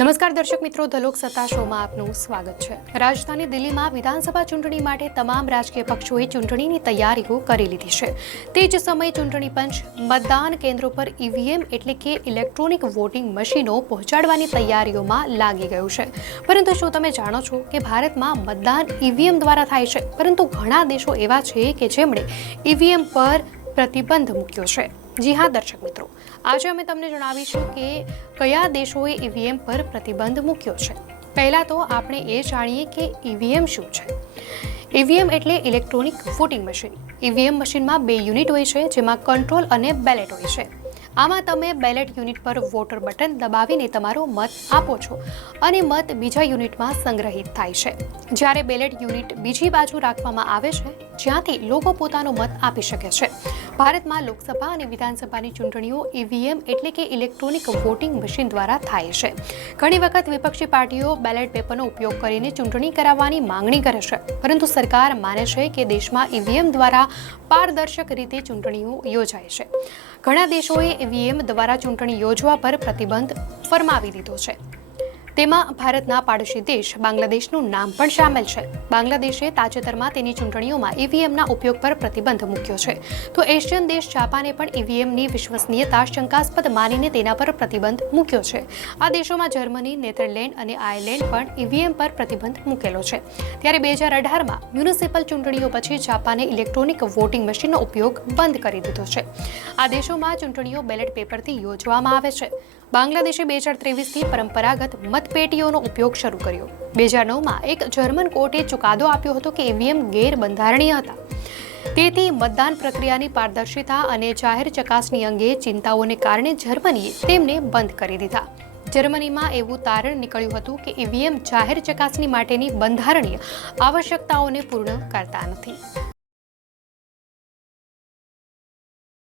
નમસ્કાર દર્શક મિત્રો, ધ લોક સત્તા શોમાં આપનું સ્વાગત છે। રાજધાની દિલ્હીમાં વિધાનસભા ચૂંટણી માટે તમામ રાજકીય પક્ષોએ ચૂંટણીની તૈયારીઓ કરી લીધી છે। તે જ સમયે ચૂંટણી પંચ મતદાન કેન્દ્રો પર ઈવીએમ એટલે કે ઇલેક્ટ્રોનિક વોટિંગ મશીનો પહોંચાડવાની તૈયારીઓમાં લાગી ગયું છે। પરંતુ શું તમે જાણો છો કે ભારતમાં મતદાન ઈવીએમ દ્વારા થાય છે, પરંતુ ઘણા દેશો એવા છે કે જેમણે ઈવીએમ પર પ્રતિબંધ મૂક્યો છે। જી હા દર્શક મિત્રો, આજે અમે તમને જણાવીશું કે કયા દેશોએ ઈવીએમ પર પ્રતિબંધ મૂક્યો છે। પહેલા તો આપણે એ જાણીએ કે ઈવીએમ શું છે। ઈવીએમ એટલે ઇલેક્ટ્રોનિક વોટિંગ મશીન। ઈવીએમ મશીનમાં 2 યુનિટ હોય છે, જેમાં કંટ્રોલ અને બેલેટ હોય છે। આમાં તમે બેલેટ યુનિટ પર વોટર બટન દબાવીને તમારો મત આપો છો અને મત બીજા યુનિટમાં સંગ્રહિત થાય છે। જ્યારે બેલેટ યુનિટ બીજી બાજુ રાખવામાં આવે છે, જ્યાંથી લોકો પોતાનો મત આપી શકે છે। ભારતમાં લોકસભા અને વિધાનસભાની ચૂંટણીઓ ઈવીએમ એટલે કે ઇલેક્ટ્રોનિક વોટિંગ મશીન દ્વારા થાય છે। ઘણી વખત વિપક્ષી પાર્ટીઓ બેલેટ પેપરનો ઉપયોગ કરીને ચૂંટણી કરાવવાની માંગણી કરે છે, પરંતુ સરકાર માને છે કે દેશમાં ઈવીએમ દ્વારા પારદર્શક રીતે ચૂંટણીઓ યોજાય છે। ઘણા દેશોએ ઈવીએમ દ્વારા ચૂંટણી યોજવા પર પ્રતિબંધ ફરમાવી દીધો છે। તેમાં ભારતના પાડોશી દેશ બાંગ્લાદેશનું નામ પણ સામેલ છે। બાંગ્લાદેશે તાજેતરમાં તેની ચૂંટણીઓમાં ઈવીએમના ઉપયોગ પર પ્રતિબંધ મૂક્યો છે, તો એશિયન દેશ જાપાને પણ ઈવીએમની વિશ્વસનીયતા શંકાસ્પદ માનીને તેના પર પ્રતિબંધ મૂક્યો છે। આ દેશોમાં જર્મની, નેધરલેન્ડ અને આયર્લેન્ડ પણ ઈવીએમ પર પ્રતિબંધ મૂકેલો છે। ત્યારે 2018માં મ્યુનિસિપલ ચૂંટણીઓ પછી જાપાને ઇલેક્ટ્રોનિક વોટિંગ મશીનનો ઉપયોગ બંધ કરી દીધો છે। આ દેશોમાં ચૂંટણીઓ બેલેટ પેપરથી યોજવામાં આવે છે। બાંગ્લાદેશે 2023થી પરંપરાગત મતપેટીઓનો ઉપયોગ શરૂ કર્યો। 2009માં એક જર્મન કોર્ટે ચુકાદો આપ્યો હતો કે ઈવીએમ ગેરબંધારણીય હતા। તેથી મતદાન પ્રક્રિયાની પારદર્શિતા અને જાહેર ચકાસણી અંગે ચિંતાઓને કારણે જર્મનીએ તેમને બંધ કરી દીધા। જર્મનીમાં એવું તારણ નીકળ્યું હતું કે ઈવીએમ જાહેર ચકાસણી માટેની બંધારણીય આવશ્યકતાઓને પૂર્ણ કરતા નથી।